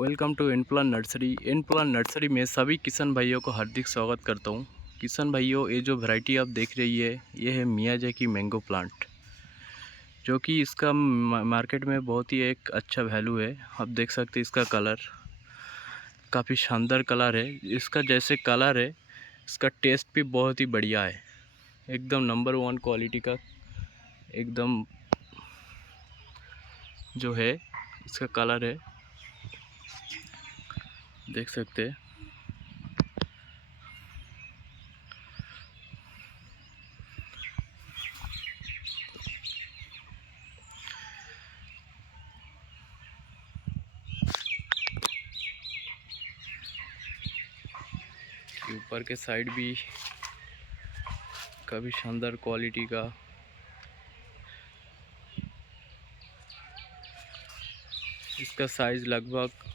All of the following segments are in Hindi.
Welcome to in plan nursery में सभी किसान भाइयों को हार्दिक स्वागत करता हूं। किसान भाइयों, ये जो वैरायटी आप देख रही है ये है मियाजाकी मैंगो प्लांट, जो कि इसका मार्केट में बहुत ही एक अच्छा वैल्यू है। आप देख सकते हैं इसका कलर काफ़ी शानदार कलर है। इसका जैसे कलर है इसका टेस्ट भी बहुत ही बढ़िया है, एकदम नंबर 1 क्वालिटी का। एकदम जो है इसका कलर है, देख सकते हैं। ऊपर के साइड भी काफ़ी शानदार क्वालिटी का। इसका साइज़ लगभग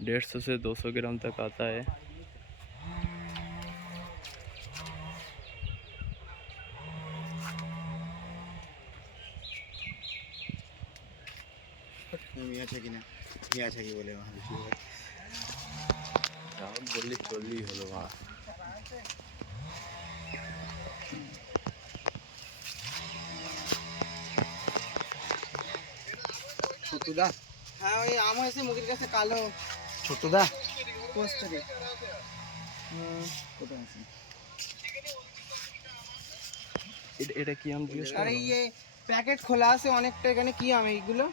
150 से 200 ग्राम तक आता है। बोली चलली हलो वहाँ ছোটদা। হ্যাঁ, ওই আম হয়েছে মুখের কাছে কালো। ছোটদা পোস্টারে কোথায় আছে? এটা কি আম জিজ্ঞেস আরে করো? ইয়ে প্যাকেট খোলা আছে অনেকটা, এখানে কি আম এইগুলো?